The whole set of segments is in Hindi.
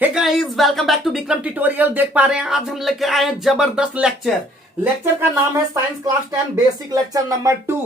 Hey guys, welcome back to Vikram tutorial. देख पा रहे हैं आज हम लेके आए हैं जबरदस्त लेक्चर का नाम है science class 10 basic lecture number 2।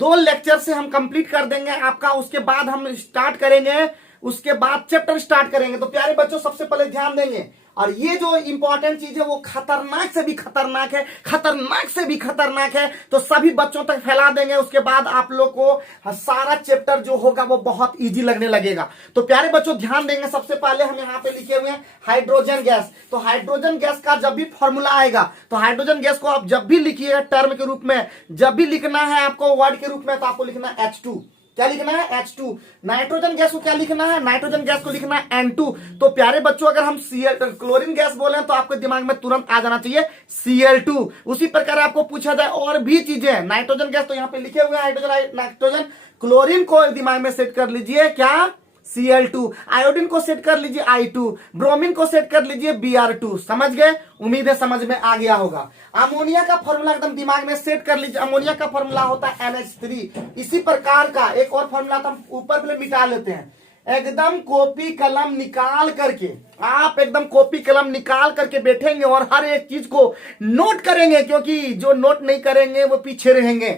2 lecture से हम कंप्लीट कर देंगे आपका। उसके बाद हम स्टार्ट करेंगे, उसके बाद चैप्टर स्टार्ट करेंगे। तो प्यारे बच्चों, सबसे पहले ध्यान देंगे, और ये जो इंपॉर्टेंट चीज है वो खतरनाक से भी खतरनाक है, खतरनाक से भी खतरनाक है, तो सभी बच्चों तक फैला देंगे। उसके बाद आप लोग को सारा चैप्टर जो होगा वो बहुत इजी लगने लगेगा। तो प्यारे बच्चों ध्यान देंगे। सबसे पहले हम यहाँ पे लिखे हुए हैं हाइड्रोजन गैस। तो हाइड्रोजन गैस का जब भी फॉर्मूला आएगा, तो हाइड्रोजन गैस को आप जब भी लिखिएगा टर्म के रूप में, जब भी लिखना है आपको वर्ड के रूप में, तो आपको लिखना है H2। क्या लिखना है? H2। नाइट्रोजन गैस को क्या लिखना है? नाइट्रोजन गैस को लिखना है N2। तो प्यारे बच्चों, अगर हम क्लोरीन गैस बोले तो आपके दिमाग में तुरंत आ जाना चाहिए Cl2। उसी प्रकार आपको पूछा जाए और भी चीजें, नाइट्रोजन गैस तो यहाँ पे लिखे हुए हैं हाइड्रोजन नाइट्रोजन। क्लोरीन को दिमाग में सेट कर लीजिए क्या? Cl2। आयोडीन को सेट कर लीजिए I2। ब्रोमीन को सेट कर लीजिए Br2। समझ गए? उम्मीद है समझ में आ गया होगा। अमोनिया का फॉर्मूला एकदम दिमाग में सेट कर लीजिए। अमोनिया का फॉर्मूला होता है NH3। इसी प्रकार का एक और फॉर्मूला तो हम ऊपर पहले मिटा लेते हैं। एकदम कॉपी कलम निकाल करके, आप एकदम कॉपी कलम निकाल करके बैठेंगे और हर एक चीज को नोट करेंगे, क्योंकि जो नोट नहीं करेंगे वो पीछे रहेंगे।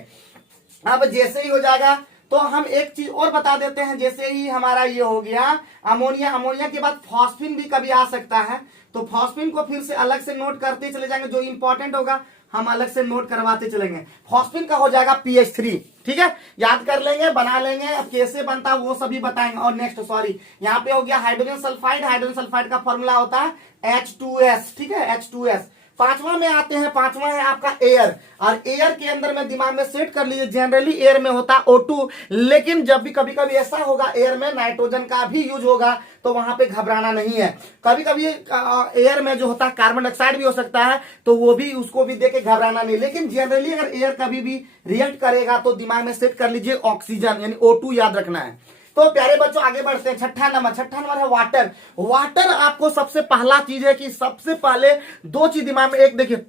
अब जैसे ही हो जाएगा तो हम एक चीज और बता देते हैं। जैसे ही हमारा ये हो गया अमोनिया, अमोनिया के बाद फॉस्फिन भी कभी आ सकता है, तो फॉस्फिन को फिर से अलग से नोट करते चले जाएंगे। जो इंपॉर्टेंट होगा हम अलग से नोट करवाते चलेंगे। फॉस्फिन का हो जाएगा PH3। ठीक है, याद कर लेंगे, बना लेंगे। अब कैसे बनता है वो सभी बताएंगे। और नेक्स्ट यहाँ पे हो गया हाइड्रोजन सल्फाइड। हाइड्रोजन सल्फाइड का फॉर्मूला होता है H2S। ठीक है, H2S। पांचवा में आते हैं, पांचवा है आपका एयर। और एयर के अंदर में दिमाग में सेट कर लीजिए, जनरली एयर में होता है O2, लेकिन जब भी कभी कभी ऐसा होगा एयर में नाइट्रोजन का भी यूज होगा, तो वहां पे घबराना नहीं है। कभी कभी एयर में जो होता है कार्बन डाइऑक्साइड भी हो सकता है, तो वो भी, उसको भी देके घबराना नहीं। लेकिन जनरली अगर एयर कभी भी रिएक्ट करेगा तो दिमाग में सेट कर लीजिए ऑक्सीजन, यानी O2 याद रखना है। तो प्यारे बच्चों आगे बढ़ते हैं। छठा नंबर है वाटर। वाटर आपको सबसे पहला चीज है कि सबसे पहले 2 चीज दिमाग में, एक देखिए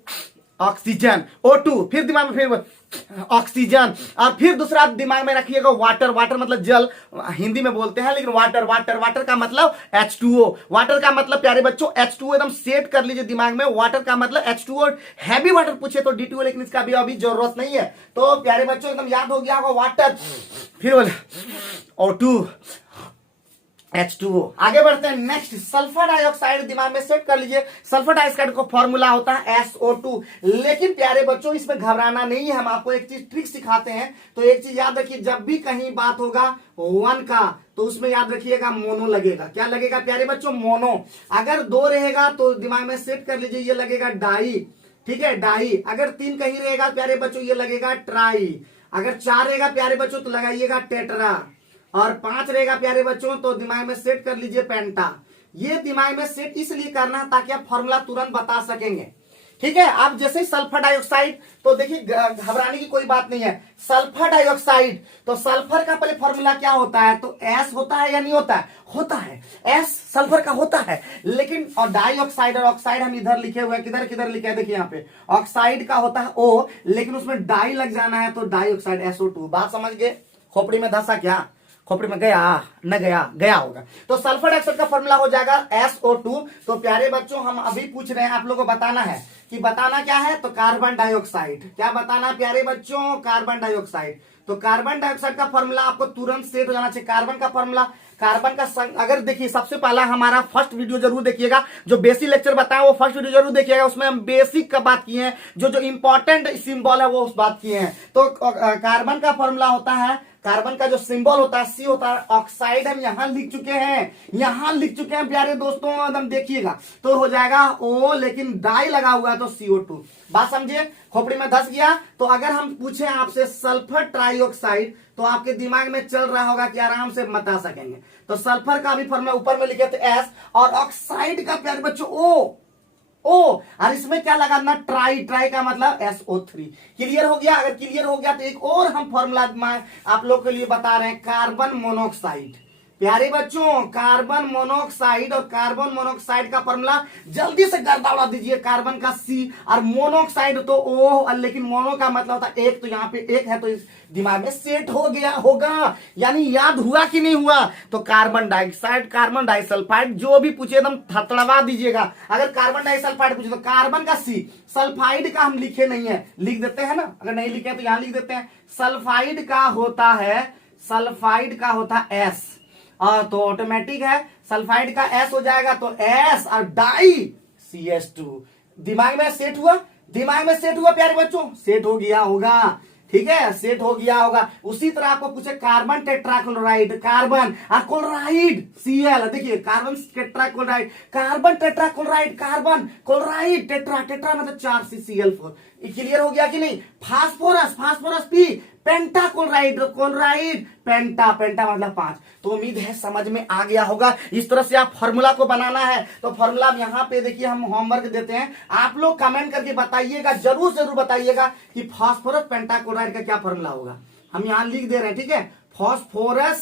ऑक्सीजन O2, फिर दिमाग में फिर ऑक्सीजन, और फिर दूसरा दिमाग में रखिएगा वाटर। वाटर मतलब जल, हिंदी में बोलते हैं, लेकिन वाटर का मतलब H2O। वाटर का मतलब प्यारे बच्चों H2O एकदम सेट कर लीजिए दिमाग में। वाटर का मतलब H2O। हैवी वाटर पूछे तो D2O, लेकिन इसका भी अभी जरूरत नहीं है। तो प्यारे बच्चों एकदम याद हो गया होगा वाटर, फिर बोले O2, H2O। आगे बढ़ते हैं नेक्स्ट, सल्फर डाइऑक्साइड दिमाग में सेट कर लीजिए। सल्फर डाइऑक्साइड का फॉर्मूला होता है SO2। लेकिन प्यारे बच्चों इसमें घबराना नहीं है, हम आपको एक चीज ट्रिक सिखाते हैं। तो एक चीज याद रखिए, जब भी कहीं बात होगा 1 का, तो उसमें याद रखिएगा मोनो लगेगा। क्या लगेगा प्यारे बच्चों? मोनो। अगर 2 रहेगा तो दिमाग में सेट कर लीजिए, ये लगेगा डाई। ठीक है, डाई। अगर 3 कहीं रहेगा प्यारे बच्चों, ये लगेगा ट्राई। अगर 4 रहेगा प्यारे बच्चों तो लगाइएगा टेट्रा, और 5 रहेगा प्यारे बच्चों तो दिमाग में सेट कर लीजिए पेंटा। ये दिमाग में सेट इसलिए करना है ताकि आप फॉर्मूला तुरंत बता सकेंगे। ठीक है, आप जैसे ही सल्फर डाइऑक्साइड, तो देखिए घबराने की कोई बात नहीं है। सल्फर डाइऑक्साइड, तो सल्फर का पहले फॉर्मूला क्या होता है? तो S होता है या नहीं होता है? होता है। S सल्फर का होता है। लेकिन और डाइऑक्साइड और ऑक्साइड हम इधर लिखे हुए हैं, किधर किधर लिखे हैं देखिए यहाँ पे। ऑक्साइड का होता है O, लेकिन उसमें डाई लग जाना है तो डाइऑक्साइड SO2। बात समझ गए? खोपड़ी में धंसा क्या? खोपड़ी में गया न गया? गया होगा। तो सल्फर डाइऑक्साइड का फॉर्मूला हो जाएगा SO2। तो प्यारे बच्चों हम अभी पूछ रहे हैं, आप लोगों को बताना है कि बताना क्या है? तो कार्बन डाइऑक्साइड। क्या बताना प्यारे बच्चों? Carbon dioxide. तो कार्बन डाइऑक्साइड का फॉर्मूला आपको तुरंत सेट हो जाना चाहिए। कार्बन का फॉर्मूला, कार्बन का अगर देखिए, सबसे पहला हमारा फर्स्ट वीडियो जरूर देखिएगा, जो बेसिक लेक्चर बताया वो फर्स्ट वीडियो जरूर देखिएगा। उसमें हम बेसिक का बात किए हैं, जो जो इंपॉर्टेंट सिंबल है वो उस बात किए हैं। तो कार्बन का फॉर्मूला होता है, कार्बन का जो सिंबल होता है C होता है। ऑक्साइड हम यहां लिख चुके हैं, यहां लिख चुके हैं प्यारे दोस्तों, एकदम देखिएगा। तो हो जाएगा O, लेकिन डाई लगा हुआ है तो CO2। बात समझिए? खोपड़ी में धस गया। तो अगर हम पूछे आपसे सल्फर ट्राइऑक्साइड, तो आपके दिमाग में चल रहा होगा कि आराम से बता सकेंगे। तो सल्फर का भी फॉर्मूला ऊपर में लिखे थे S, और ऑक्साइड का प्यारे बच्चों O। और इसमें क्या लगाना? ट्राई। ट्राई का मतलब SO3। क्लियर हो गया? अगर क्लियर हो गया तो एक और हम फॉर्मूला आप लोग के लिए बता रहे हैं, कार्बन मोनोऑक्साइड। प्यारे बच्चों कार्बन मोनोऑक्साइड और कार्बन मोनोऑक्साइड का फॉर्मूला जल्दी से गर्दा उड़ा दीजिए। कार्बन का C और मोनोऑक्साइड तो O, लेकिन मोनो का मतलब होता है एक, तो यहाँ पे एक है तो इस दिमाग में सेट हो गया होगा, यानी याद हुआ कि नहीं हुआ। तो कार्बन डाइऑक्साइड, कार्बन डाइसल्फाइड जो भी पूछे एकदम थड़थड़वा दीजिएगा। अगर कार्बन डाइसल्फाइड पूछे तो कार्बन का C, सल्फाइड का हम लिखे नहीं है, लिख देते हैं ना, अगर नहीं लिखे तो यहां लिख देते हैं। सल्फाइड का होता है, सल्फाइड का होता है S, और तो ऑटोमेटिक है सल्फाइड का S हो जाएगा तो S और डाई CH2। दिमाग में सेट हुआ, दिमाग में सेट हुआ प्यारे बच्चों, सेट हो गया होगा, ठीक है, सेट हो गया होगा। उसी तरह आपको पूछे कार्बन टेट्राक्लोराइड, कार्बन और क्लोराइड Cl, देखिए carbon tetrachloride, carbon tetrachloride, carbon chloride, tetra, tetra मतलब 4CCl4। क्लियर हो गया कि नहीं। Phosphorus, phosphorus P, pentachloride, chloride, penta, penta मतलब 5। तो उम्मीद है समझ में आ गया होगा। इस तरह से आप फॉर्मूला को बनाना है। तो फॉर्मूला यहाँ पे देखिए हम होमवर्क देते हैं, आप लोग कमेंट करके बताइएगा, जरूर जरूर बताइएगा कि फास्फोरस पेंटाक्लोराइड का क्या फॉर्मूला होगा। हम यहाँ लिख दे रहे हैं, ठीक है, फास्फोरस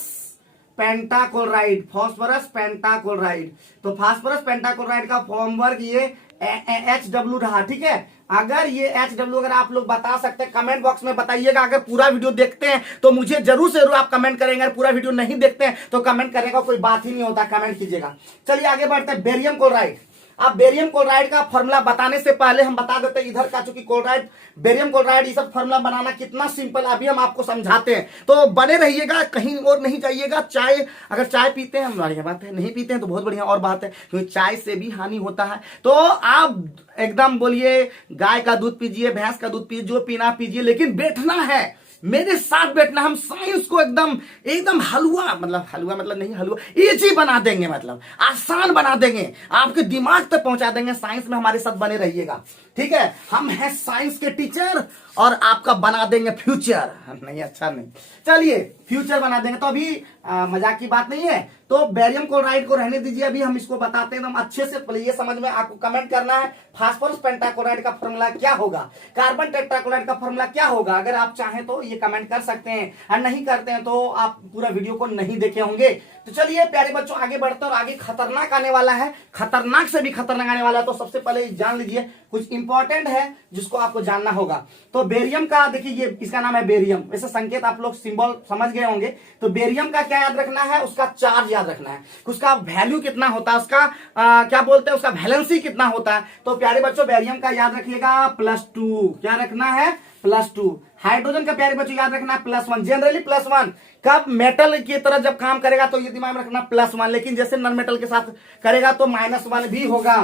पेंटाक्लोराइड, फास्फोरस पेंटाक्लोराइड। तो फास्फोरस पेंटाक्लोराइड का होमवर्क ये HW रहा, ठीक है। अगर ये HW अगर आप लोग बता सकते हैं कमेंट बॉक्स में बताइएगा। अगर पूरा वीडियो देखते हैं तो मुझे जरूर से जरूर आप कमेंट करेंगे, अगर पूरा वीडियो नहीं देखते हैं तो कमेंट करने का कोई बात ही नहीं होता, कमेंट कीजिएगा। चलिए आगे बढ़ते हैं, बेरियम क्लोराइड। अब बेरियम क्लोराइड का फॉर्मूला बताने से पहले हम बता देते हैं इधर का, चूंकि क्लोराइड, बेरियम क्लोराइड ये सब फॉर्मूला बनाना कितना सिंपल अभी हम आपको समझाते हैं। तो बने रहिएगा, कहीं और नहीं जाइएगा। चाय, अगर चाय पीते हैं बढ़िया बात है, नहीं पीते हैं तो बहुत बढ़िया और बात है, क्योंकि चाय से भी हानि होता है। तो आप एकदम बोलिए गाय का दूध पीजिए, भैंस का दूध पीजिए, जो पीना पीजिए, लेकिन बैठना है, मेरे साथ बैठना। हम साइंस को एकदम एकदम हलवा मतलब नहीं, हलवा इजी बना देंगे, मतलब आसान बना देंगे, आपके दिमाग तक पहुंचा देंगे। साइंस में हमारे साथ बने रहिएगा, ठीक है। हम हैं साइंस के टीचर और आपका बना देंगे फ्यूचर। नहीं, अच्छा नहीं, चलिए फ्यूचर बना देंगे। तो अभी मजाक की बात नहीं है। तो बेरियम क्लोराइड को रहने दीजिए, अभी हम इसको बताते हैं एकदम अच्छे से। पहले ये समझ में आपको कमेंट करना है फास्फोरस पेंटाक्लोराइड का फॉर्मूला क्या होगा, कार्बन टेट्राक्लोराइड का फॉर्मूला क्या होगा। अगर आप चाहें तो ये कमेंट कर सकते हैं, और नहीं करते हैं तो आप पूरा वीडियो को नहीं देखे होंगे। तो चलिए प्यारे बच्चों आगे बढ़ते हैं, और आगे खतरनाक आने वाला है, खतरनाक से भी खतरनाक आने वाला है। तो सबसे पहले जान लीजिए कुछ इंपॉर्टेंट है जिसको आपको जानना होगा। तो बेरियम का देखिए, ये इसका नाम है बेरियम, वैसे संकेत आप लोग सिंबल समझ गए होंगे। तो बेरियम का क्या याद रखना है, उसका चार्ज याद रखना है, उसका वैल्यू कितना होता है, उसका क्या बोलते हैं, उसका वैलेंसी कितना होता है। तो प्यारे बच्चों बेरियम का याद रखिएगा +2, क्या रखना है +2। हाइड्रोजन का प्यारे बच्चों याद रखना +1, जनरली +1। कब मेटल की तरह जब काम करेगा तो ये दिमाग में रखना +1, लेकिन जैसे नॉन मेटल के साथ करेगा तो -1 भी होगा,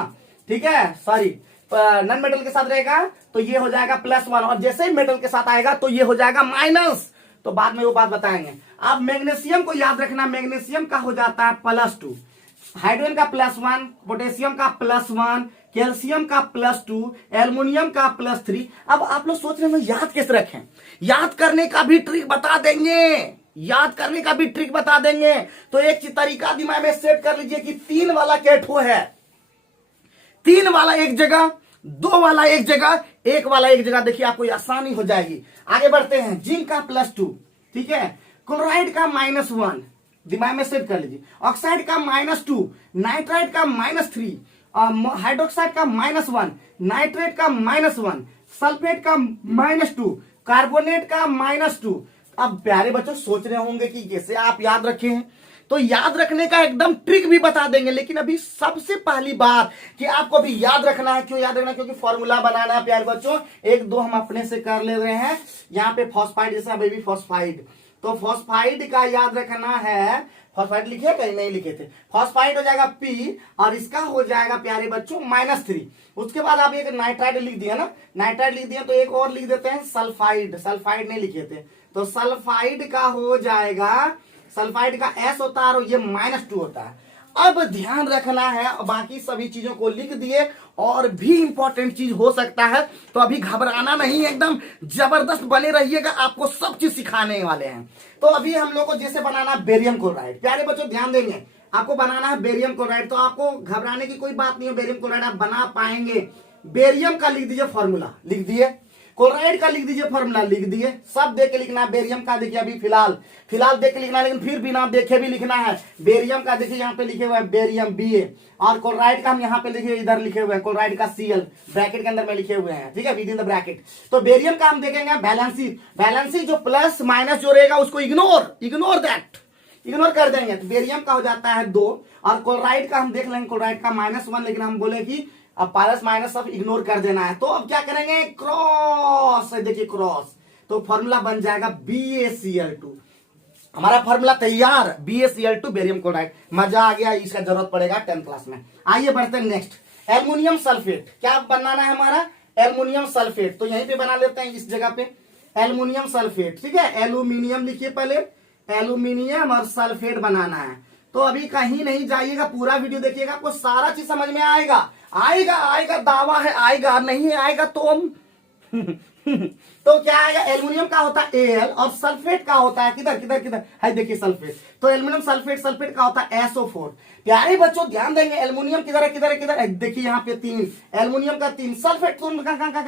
ठीक है। सॉरी, नॉन मेटल के साथ रहेगा तो ये हो जाएगा +1, और जैसे ही मेटल के साथ आएगा तो ये हो जाएगा माइनस। तो बाद में वो बात बताएंगे। अब मैग्नीशियम को याद रखना, मैग्नीशियम का हो जाता है +2, हाइड्रोजन का +1, पोटेशियम का +1, कैल्शियम का +2, एल्युमिनियम का +3। अब आप लोग सोच रहे हैं याद कैसे रखें, याद करने का भी ट्रिक बता देंगे, याद करने का भी ट्रिक बता देंगे। तो एक तरीका दिमाग में सेट कर लीजिए कि 3 वाला कैठो है, 3 वाला एक जगह, 2 वाला एक जगह, 1 वाला एक जगह, देखिए आपको आसानी हो जाएगी। आगे बढ़ते हैं, जिंक का +2, ठीक है, क्लोराइड का -1, दिमाग में सेट कर लीजिए, ऑक्साइड का -2, नाइट्राइड का -3, हाइड्रोक्साइड का -1, नाइट्रेट का -1, सल्फेट का -2, कार्बोनेट का -2। अब प्यारे बच्चों सोच रहे होंगे कि कैसे आप याद रखे हैं, तो याद रखने का एकदम ट्रिक भी बता देंगे। लेकिन अभी सबसे पहली बात कि आपको अभी याद रखना है, क्यों याद रखना है, क्योंकि फॉर्मूला बनाना है प्यारे बच्चों। 1-2 हम अपने से कर ले रहे हैं। यहाँ पे फॉस्फाइड, जैसे बेबी फॉस्फाइड, तो फॉस्फाइड का याद रखना है, फॉस्फाइड लिखे कहीं नहीं लिखे थे, फॉस्फाइड हो जाएगा P, और इसका हो जाएगा प्यारे बच्चों -3। उसके बाद आप एक नाइट्राइड लिख दिया ना, नाइट्राइड लिख दिया, तो एक और लिख देते हैं सल्फाइड, सल्फाइड नहीं लिखे थे, तो सल्फाइड का हो जाएगा, सल्फाइड का S होता है और ये -2 होता है। अब ध्यान रखना है, बाकी सभी चीजों को लिख दिए, और भी इंपॉर्टेंट चीज हो सकता है, तो अभी घबराना नहीं, एकदम जबरदस्त बने रहिएगा, आपको सब चीज सिखाने वाले हैं। तो अभी हम लोग को जैसे बनाना बेरियम क्लोराइड, प्यारे बच्चों ध्यान देंगे, आपको बनाना है बेरियम क्लोराइड, तो आपको घबराने की कोई बात नहीं है, बेरियम क्लोराइड आप बना पाएंगे। बेरियम का लिख दीजिए फॉर्मूला, लिख दिए, क्लोराइड का लिख दीजिए, फॉर्मूला लिख दिए, सब देख के लिखना है। बेरियम का देखिए अभी फिलहाल देख के लिखना है, लेकिन फिर बिना देखे भी लिखना है। बेरियम का देखिए यहाँ पे लिखे हुए हैं बेरियम Ba, और क्लोराइड का हम यहाँ पे लिखे इधर लिखे हुए हैं क्लोराइड का Cl ब्रैकेट के अंदर में लिखे हुए हैं, ठीक है, विद इन द ब्रैकेट। तो बेरियम का हम देखेंगे बैलेंसी जो प्लस माइनस जो रहेगा उसको इग्नोर कर देंगे। तो बेरियम का हो जाता है 2, और क्लोराइड का हम देख लेंगे, क्लोराइड का -1, लेकिन हम बोले कि अब प्लस माइनस सब इग्नोर कर देना है। तो अब क्या करेंगे, क्रॉस, देखिए क्रॉस, तो फॉर्मूला बन जाएगा BaCl2। हमारा फॉर्मूला तैयार, BaCl2 बेरियम क्लोराइड। मजा आ गया, इसका जरूरत पड़ेगा 10th क्लास में। आइए बढ़ते हैं नेक्स्ट, एल्युमिनियम सल्फेट। क्या बनाना है हमारा, एल्युमिनियम सल्फेट। तो यहीं पे बना लेते हैं इस जगह पे एल्युमिनियम सल्फेट, ठीक है। एल्यूमिनियम लिखिए पहले, एल्यूमिनियम और सल्फेट बनाना है। तो अभी कहीं नहीं जाइएगा, पूरा वीडियो देखिएगा, आपको सारा चीज समझ में आएगा। आएगा दावा है, आएगा, नहीं आएगा तो हम तो क्या आएगा, एल्युमिनियम का होता है Al और सल्फेट का होता है किधर है, देखिए सल्फेट। तो एल्युमिनियम सल्फेट का होता है SO4। प्यारे बच्चों ध्यान देंगे, एल्युमिनियम किधर है, देखिए यहाँ पे 3, एल्युमिनियम का 3, सल्फेट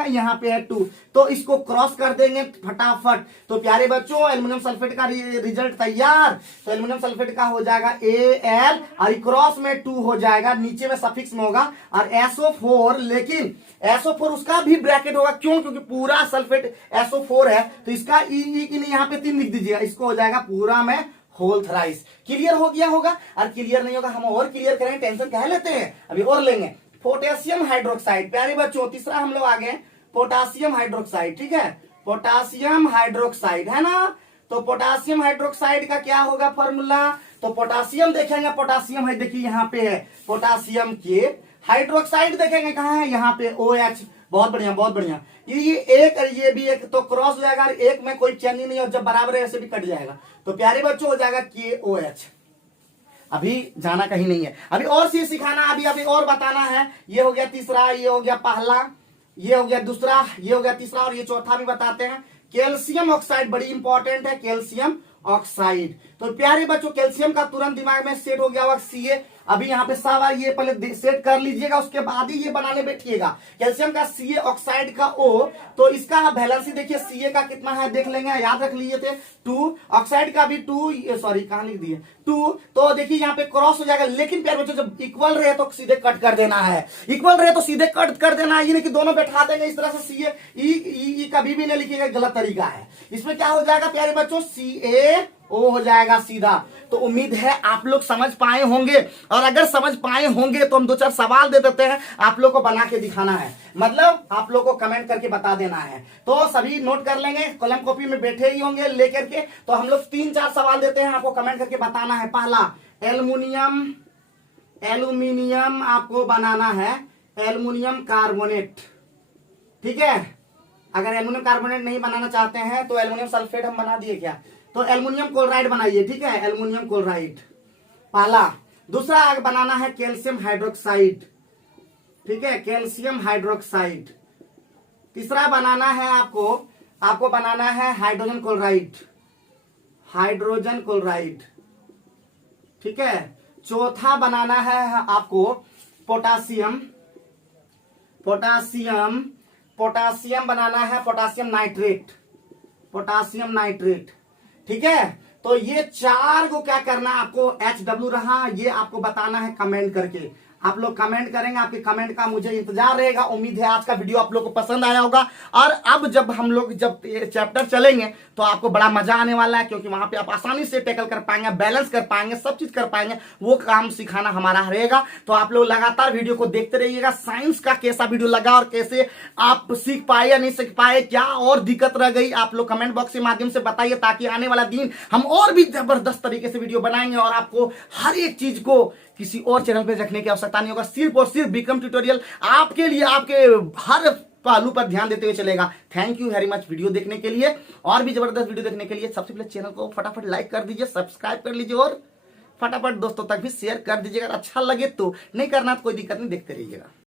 यहाँ पे है 2। तो इसको क्रॉस कर देंगे फटाफट। तो प्यारे बच्चों एल्युमिनियम सल्फेट का रिजल्ट तैयार। तो एल्युमिनियम सल्फेट का हो जाएगा Al, और क्रॉस में 2 हो जाएगा, नीचे में सफिक्स में होगा, और SO4, लेकिन SO4 उसका भी ब्रैकेट होगा, क्योंकि पूरा सल्फेट SO4 है, तो इसका यहाँ पे 3 लिख दीजिएगा, इसको हो जाएगा पूरा में होल थ्राइस। क्लियर हो गया होगा, और क्लियर नहीं होगा हम और क्लियर करेंगे, टेंशन कह लेते हैं, अभी और लेंगे। पोटेशियम हाइड्रोक्साइड, प्यारे बच्चों तीसरा हम लोग आ गए, पोटासियम हाइड्रोक्साइड, ठीक है, पोटासियम हाइड्रोक्साइड है ना। तो पोटासियम हाइड्रोक्साइड का क्या होगा फॉर्मूला, तो पोटासियम देखेंगे, पोटासियम है देखिए यहाँ पे है पोटासियम के, हाइड्रोक्साइड देखेंगे कहाँ है, यहाँ पे OH। बहुत बढ़िया, ये एक और ये भी एक, तो क्रॉस हो जाएगा, एक में कोई चेन ही नहीं, और जब बराबर है ऐसे भी कट जाएगा। तो प्यारे बच्चों हो जाएगा KOH। अभी जाना कहीं नहीं है, अभी और चीज सिखाना, अभी और बताना है। ये हो गया तीसरा, ये हो गया पहला, ये हो गया दूसरा, ये हो गया तीसरा, और ये चौथा भी बताते हैं। कैल्शियम ऑक्साइड बड़ी इंपॉर्टेंट है, कैल्शियम ऑक्साइड। तो प्यारे बच्चों कैल्शियम का तुरंत दिमाग में सेट हो गया होगा Ca। अभी यहाँ पे सवाल ये पहले सेट कर लीजिएगा, उसके बाद ही ये बनाने बैठिएगा। कैल्शियम का Ca ऑक्साइड का O, तो इसका वैलेंसी देखिए Ca का कितना है देख लेंगे, याद रख लीजिए थे 2, ऑक्साइड का भी 2, सॉरी कहां लिख दिए 2। तो देखिए यहाँ पे क्रॉस हो जाएगा, लेकिन प्यारे बच्चों जब इक्वल रहे तो सीधे कट कर देना है, इक्वल रहे तो सीधे कट कर देना है, ये नहीं कि दोनों बैठा देंगे इस तरह से। Ca ई कभी भी नहीं लिखिएगा, गलत तरीका है। इसमें क्या हो जाएगा प्यारे बच्चों, CaO हो जाएगा सीधा। तो उम्मीद है आप लोग समझ पाए होंगे, और अगर समझ पाए होंगे तो हम 2-4 सवाल दे देते हैं, आप लोग को बना के दिखाना है, मतलब आप लोग को कमेंट करके बता देना है। तो सभी नोट कर लेंगे, कलम कॉपी में बैठे ही होंगे लेकर के। तो हम लोग 3-4 सवाल देते हैं, आपको कमेंट करके बताना है। पहला एल्युमिनियम आपको बनाना है एल्युमिनियम कार्बोनेट, ठीक है। अगर एल्युमिनियम कार्बोनेट नहीं बनाना चाहते हैं तो एल्युमिनियम सल्फेट हम बना दिए क्या, तो एल्युमिनियम क्लोराइड बनाइए, ठीक है, एल्युमिनियम क्लोराइड पहला। दूसरा बनाना है कैल्शियम हाइड्रोक्साइड, ठीक है, कैल्शियम हाइड्रोक्साइड। तीसरा बनाना है आपको बनाना है हाइड्रोजन क्लोराइड, ठीक है। चौथा बनाना है आपको पोटासियम बनाना है, पोटासियम नाइट्रेट, ठीक है। तो ये 4 को क्या करना है आपको, HW रहा, ये आपको बताना है कमेंट करके। आप लोग कमेंट करेंगे, आपके कमेंट का मुझे इंतजार रहेगा। उम्मीद है आज का वीडियो आप लोग को पसंद आया होगा। और अब जब हम लोग चैप्टर चलेंगे तो आपको बड़ा मजा आने वाला है, क्योंकि वहां पे आप आसानी से टैकल कर पाएंगे, बैलेंस कर पाएंगे, सब चीज कर पाएंगे, वो काम सिखाना हमारा रहेगा। तो आप लोग लगातार वीडियो को देखते रहिएगा। साइंस का कैसा वीडियो लगा और कैसे आप सीख पाए या नहीं सीख पाए, क्या और दिक्कत रह गई, आप लोग कमेंट बॉक्स के माध्यम से बताइए, ताकि आने वाला दिन हम और भी जबरदस्त तरीके से वीडियो बनाएंगे और आपको हर एक चीज को किसी और चैनल पे रखने की आवश्यकता नहीं होगा। सिर्फ और सिर्फ विक्रम ट्यूटोरियल आपके लिए, आपके हर पहलू पर ध्यान देते हुए चलेगा। Thank you very much video देखने के लिए, और भी जबरदस्त वीडियो देखने के लिए सबसे पहले चैनल को फटाफट लाइक कर दीजिए, सब्सक्राइब कर लीजिए, और फटाफट दोस्तों तक भी शेयर कर दीजिएगा। अच्छा लगे तो, नहीं करना तो कोई दिक्कत नहीं, देखते रहिएगा।